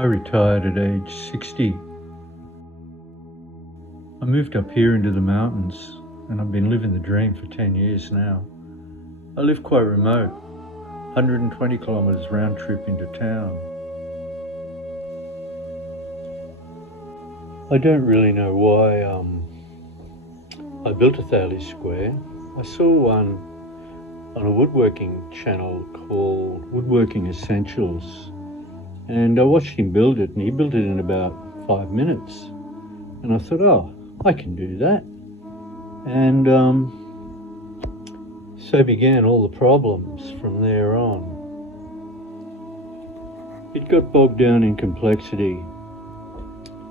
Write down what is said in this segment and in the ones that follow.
I retired at age 60. I moved up here into the mountains and I've been living the dream for 10 years now. I live quite remote, 120 kilometres round trip into town. I don't really know why I built a Thales square. I saw one on a woodworking channel called Woodworking Essentials, and I watched him build it, and he built it in about 5 minutes. And I thought, oh, I can do that. And so began all the problems from there on. It got bogged down in complexity,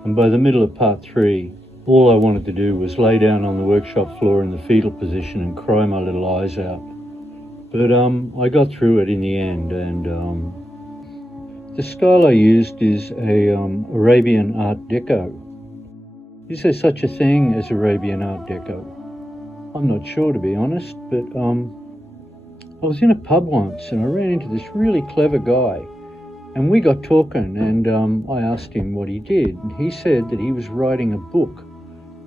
and by the middle of part 3, all I wanted to do was lay down on the workshop floor in the fetal position and cry my little eyes out. But I got through it in the end, and the style I used is a Arabian Art Deco. Is there such a thing as Arabian Art Deco? I'm not sure, to be honest, but I was in a pub once and I ran into this really clever guy, and we got talking, and I asked him what he did, and he said that he was writing a book.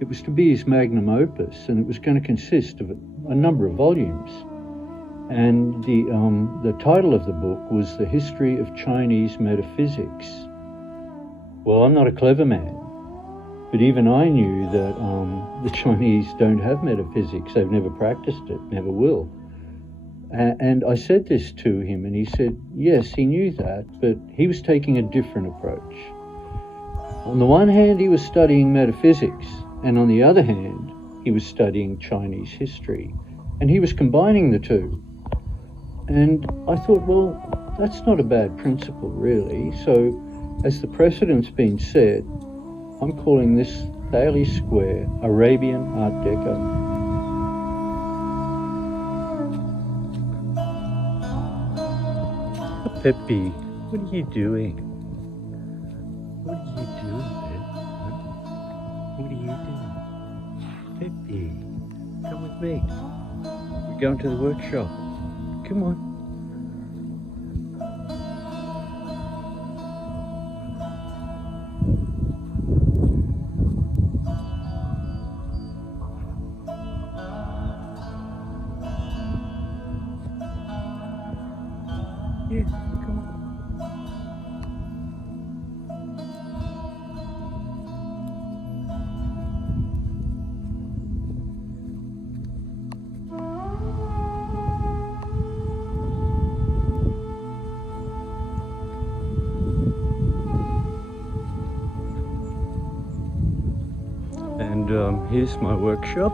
It was to be his magnum opus, and it was going to consist of a number of volumes. And the title of the book was The History of Chinese Metaphysics. Well, I'm not a clever man, but even I knew that the Chinese don't have metaphysics. They've never practiced it, never will. And I said this to him, and he said, yes, he knew that, but he was taking a different approach. On the one hand, he was studying metaphysics, and on the other hand, he was studying Chinese history, and he was combining the two. And I thought, well, that's not a bad principle, really. So, as the precedent's been set, I'm calling this Thales Square Arabian Art Deco. Pepe, what are you doing? What are you doing, Pep? What are you doing? Pepe, come with me. We're going to the workshop. Come on. Yeah, come on. And here's my workshop.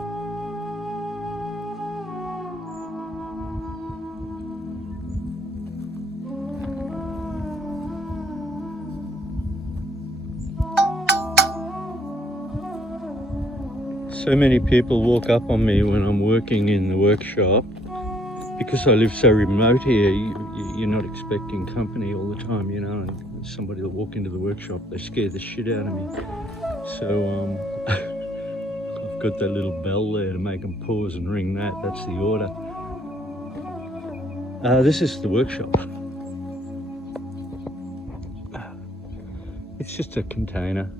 So many people walk up on me when I'm working in the workshop. Because I live so remote here, you're not expecting company all the time, you know, and somebody will walk into the workshop, they scare the shit out of me. So I've got that little bell there to make them pause and ring that. That's the order. This is the workshop. It's just a container.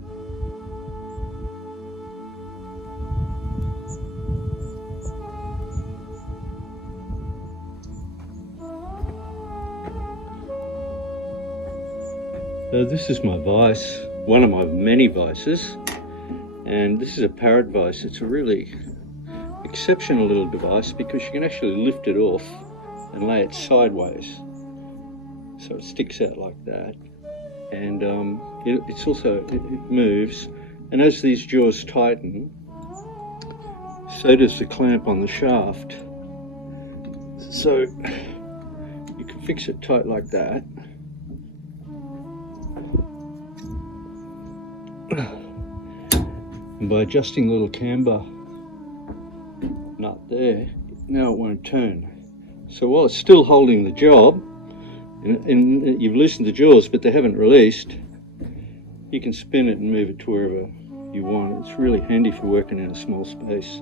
This is my vice, one of my many vices, and this is a parrot vice. It's a really exceptional little device because you can actually lift it off and lay it sideways, so it sticks out like that, and it moves, and as these jaws tighten, so does the clamp on the shaft, so you can fix it tight like that. And by adjusting the little camber nut there, now it won't turn. So while it's still holding the job, and you've loosened the jaws but they haven't released, you can spin it and move it to wherever you want. It's really handy for working in a small space.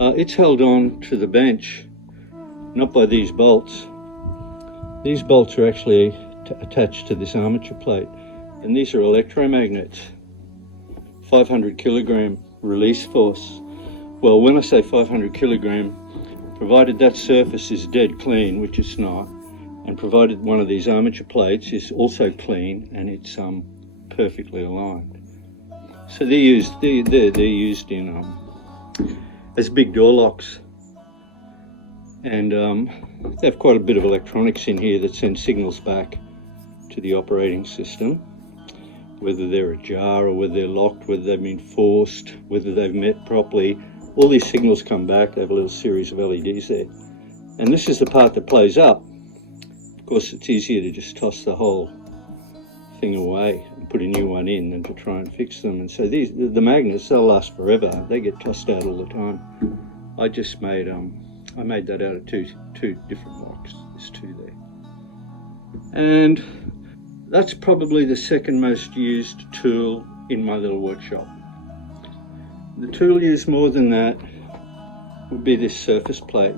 It's held on to the bench, not by these bolts. These bolts are actually attached to this armature plate. And these are electromagnets, 500 kilogram release force. Well, when I say 500 kilogram, provided that surface is dead clean, which it's not, and provided one of these armature plates is also clean and it's perfectly aligned. So they're used in as big door locks, and they have quite a bit of electronics in here that send signals back to the operating system, whether they're ajar or whether they're locked, whether they've been forced, whether they've met properly. All these signals come back. They have a little series of LEDs there, and this is the part that plays up. Of course, it's easier to just toss the whole thing away and put a new one in than to try and fix them. And so the magnets, they'll last forever. They get tossed out all the time. I just made I made that out of two different locks. There's two there, and that's probably the second most used tool in my little workshop. The tool used more than that would be this surface plate.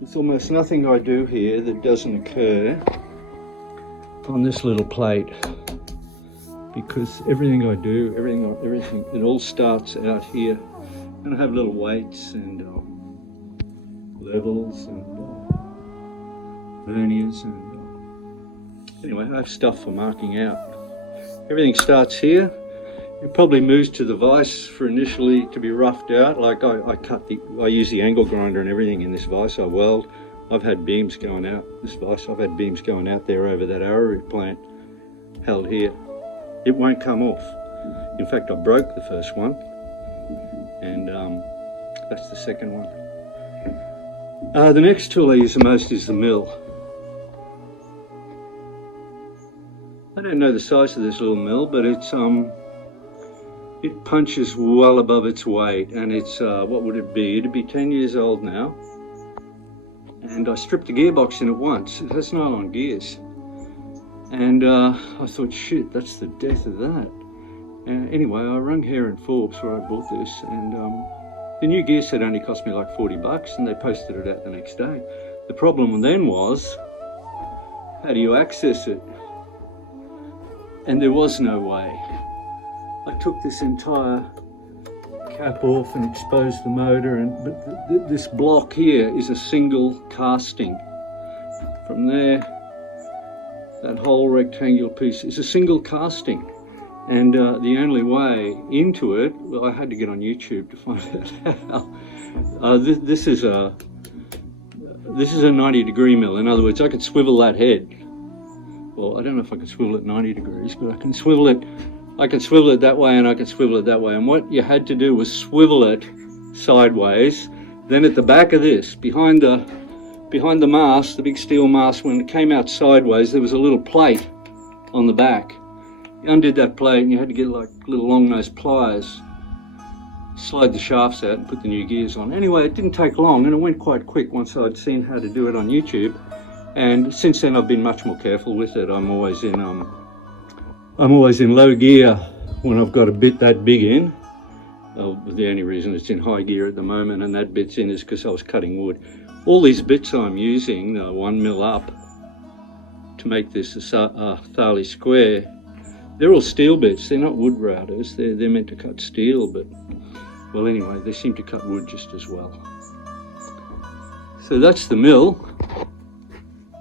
There's almost nothing I do here that doesn't occur on this little plate, because everything I do, everything, it all starts out here. And I have little weights and levels and verniers, and anyway, I have stuff for marking out. Everything starts here. It probably moves to the vise for initially to be roughed out. Like I use the angle grinder and everything in this vise. I weld. I've had beams going out this vise. I've had beams going out there over that arrowroot plant held here. It won't come off. In fact, I broke the first one, and that's the second one. The next tool I use the most is the mill. I don't know the size of this little mill, but it's it punches well above its weight, and it's what would it be? It'd be 10 years old now. And I stripped the gearbox in it once. It has nylon gears, and I thought, shit, that's the death of that. Anyway, I rang Hare and Forbes where I bought this, and the new gear set only cost me like $40, and they posted it out the next day. The problem then was, how do you access it? And there was no way. I took this entire cap off and exposed the motor, but this block here is a single casting. From there, that whole rectangular piece is a single casting. And the only way into it, well, I had to get on YouTube to find out how. This is a 90-degree mill. In other words, I could swivel that head. Well, I don't know if I can swivel it 90 degrees, but I can swivel it that way, and I can swivel it that way. And what you had to do was swivel it sideways. Then at the back of this, behind the mast, the big steel mast, when it came out sideways, there was a little plate on the back. You undid that plate, and you had to get like little long-nosed pliers, slide the shafts out and put the new gears on. Anyway, it didn't take long, and it went quite quick once I'd seen how to do it on YouTube. And since then, I've been much more careful with it. I'm always in low gear when I've got a bit that big in. The only reason it's in high gear at the moment and that bit's in is because I was cutting wood. All these bits I'm using, 1 mil up, to make this a Thales square, they're all steel bits. They're not wood routers. They're meant to cut steel, but, well, anyway, they seem to cut wood just as well. So that's the mill.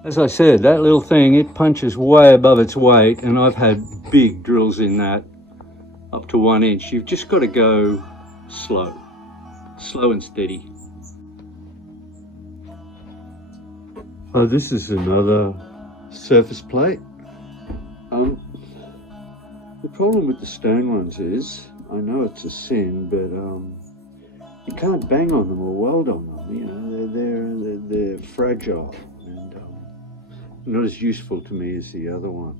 As I said, that little thing, it punches way above its weight, and I've had big drills in that, up to 1 inch. You've just got to go slow and steady. Oh, this is another surface plate. The problem with the stone ones is, I know it's a sin, but you can't bang on them or weld on them. You know, they're fragile and not as useful to me as the other one.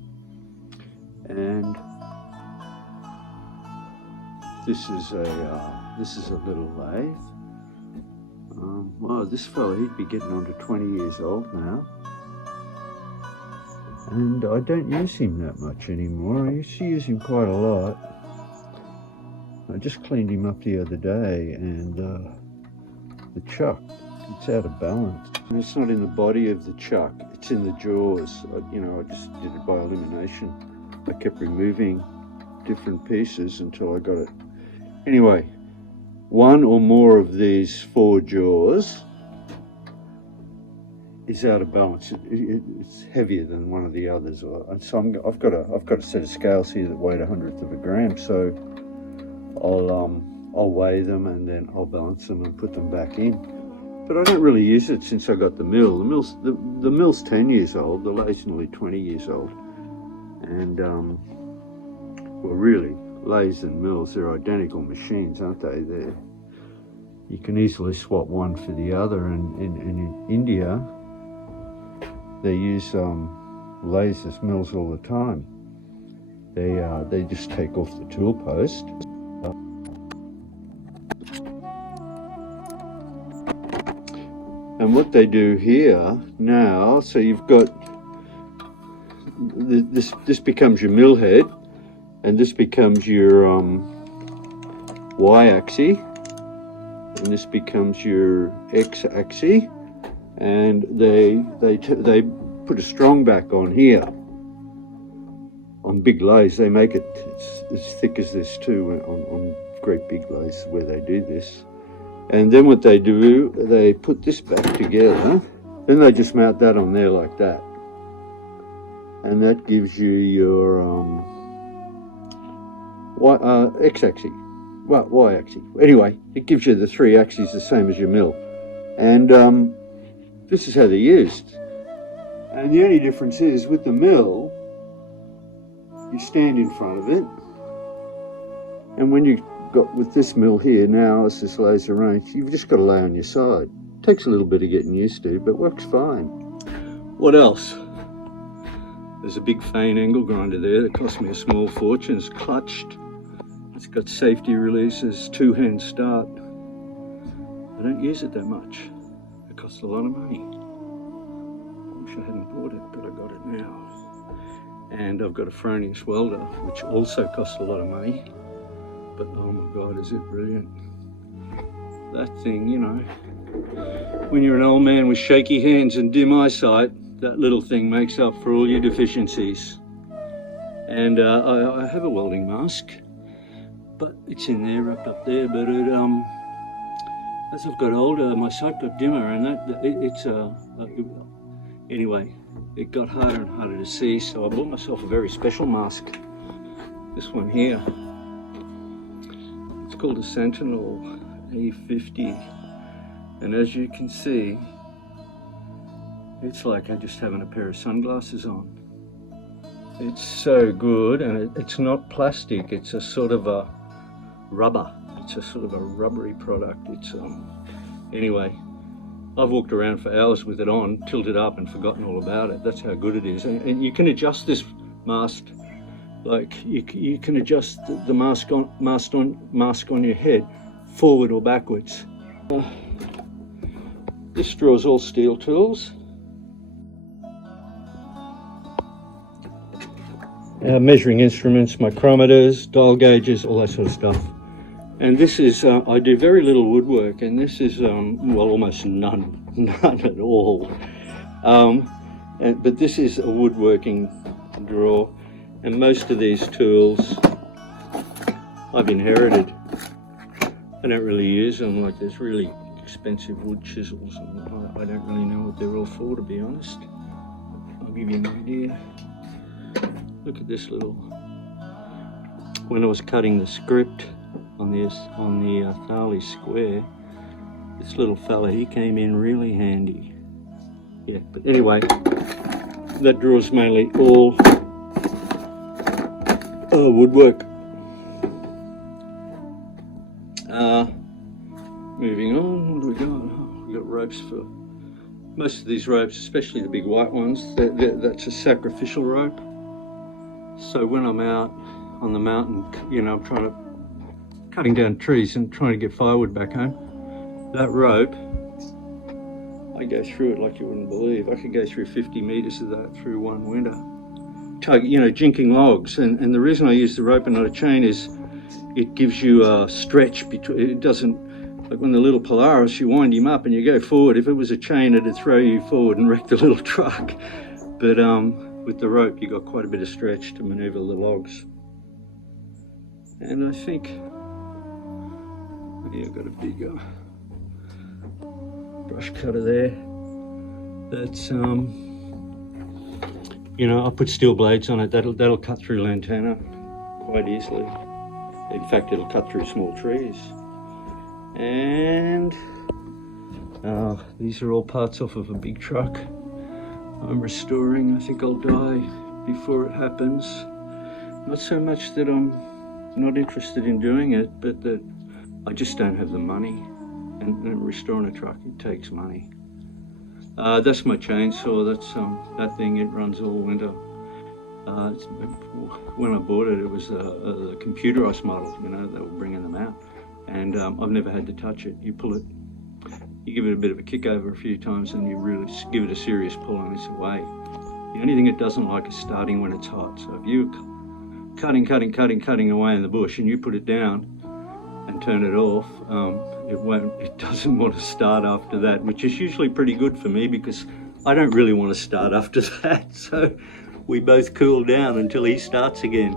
And this is a little lathe. Well, this fella, he'd be getting on to 20 years old now. And I don't use him that much anymore. I used to use him quite a lot. I just cleaned him up the other day, and the chuck It's out of balance. And it's not in the body of the chuck, it's in the jaws. I just did it by elimination. I kept removing different pieces until I got it. Anyway, one or more of these 4 jaws is out of balance. It's heavier than one of the others. So I've got a set of scales here that weigh 1/100 of a gram. So I'll weigh them and then I'll balance them and put them back in. But I don't really use it since I got the mill. The mill's 10 years old. The lathe's nearly 20 years old. And well, really, lathes and mills, they're identical machines, aren't they? You can easily swap one for the other. And in India, they use lathes as mills all the time. They just take off the tool post. And what they do here now, so you've got this becomes your mill head, and this becomes your y-axis, and this becomes your x-axis, and they put a strong back on here. On big lathes, they make it as thick as this too. On great big lathes where they do this. And then what they do, they put this back together, then they just mount that on there like that. And that gives you your x-axis, y-axis. Anyway, it gives you the 3 axes the same as your mill. And this is how they're used. And the only difference is with the mill, you stand in front of it. And when you got with this mill here now, as this lathe arranged, you've just got to lay on your side. Takes a little bit of getting used to, but works fine. What else? There's a big Fane angle grinder there that cost me a small fortune. It's clutched. It's got safety releases, 2-hand start. I don't use it that much. It costs a lot of money. I wish I hadn't bought it, but I got it now. And I've got a Fronius welder, which also costs a lot of money. But oh my God, is it brilliant. That thing, when you're an old man with shaky hands and dim eyesight, that little thing makes up for all your deficiencies. And I have a welding mask, but it's in there, wrapped up there. But as I've got older, my sight got dimmer, and anyway, it got harder and harder to see. So I bought myself a very special mask. This one here. It's called a Sentinel A50, and as you can see, it's like just having a pair of sunglasses on. It's so good, and it's not plastic. It's a sort of a rubber. It's a sort of a rubbery product. It's anyway, I've walked around for hours with it on, tilted up, and forgotten all about it. That's how good it is. And you can adjust this mask. Like you can adjust the mask on your head, forward or backwards. This drawer's all steel tools. Measuring instruments, micrometers, dial gauges, all that sort of stuff. And this is, I do very little woodwork, and this is, well, almost none at all. But this is a woodworking drawer. And most of these tools I've inherited. I don't really use them. Like there's really expensive wood chisels, and I don't really know what they're all for, to be honest. I'll give you an idea. Look at this little. When I was cutting the script on the Thales square, this little fella, he came in really handy. Yeah, but anyway, that drawer's mainly all woodwork. Moving on, what do we got? We've got ropes for most of these ropes, especially the big white ones. That's a sacrificial rope. So when I'm out on the mountain, I'm cutting down trees and trying to get firewood back home, that rope, I go through it like you wouldn't believe. I could go through 50 meters of that through one winter. Jinking logs, and the reason I use the rope and not a chain is it gives you a stretch between. It doesn't. Like when the little Polaris, you wind him up and you go forward. If it was a chain, it'd throw you forward and wreck the little truck. But with the rope, you got quite a bit of stretch to maneuver the logs. And I think, yeah, I've got a big brush cutter there. That's you know, I'll put steel blades on it. That'll cut through lantana quite easily. In fact, it'll cut through small trees. And these are all parts off of a big truck I'm restoring. I think I'll die before it happens. Not so much that I'm not interested in doing it, but that I just don't have the money. And restoring a truck, it takes money. That's my chainsaw. That's that thing. It runs all winter. When I bought it, it was a computerized model. You know, they were bringing them out, and I've never had to touch it. You pull it, you give it a bit of a kick over a few times, and you really give it a serious pull, and it's away. The only thing it doesn't like is starting when it's hot. So if you're cutting away in the bush, and you put it down and turn it off, it doesn't want to start after that, which is usually pretty good for me because I don't really want to start after that. So we both cool down until he starts again.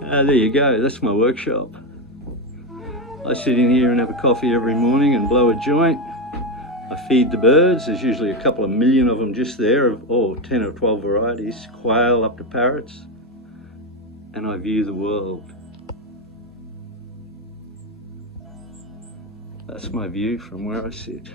There you go, that's my workshop. I sit in here and have a coffee every morning and blow a joint. I feed the birds. There's usually a couple of million of them just there, of 10 or 12 varieties, quail up to parrots. And I view the world. That's my view from where I sit.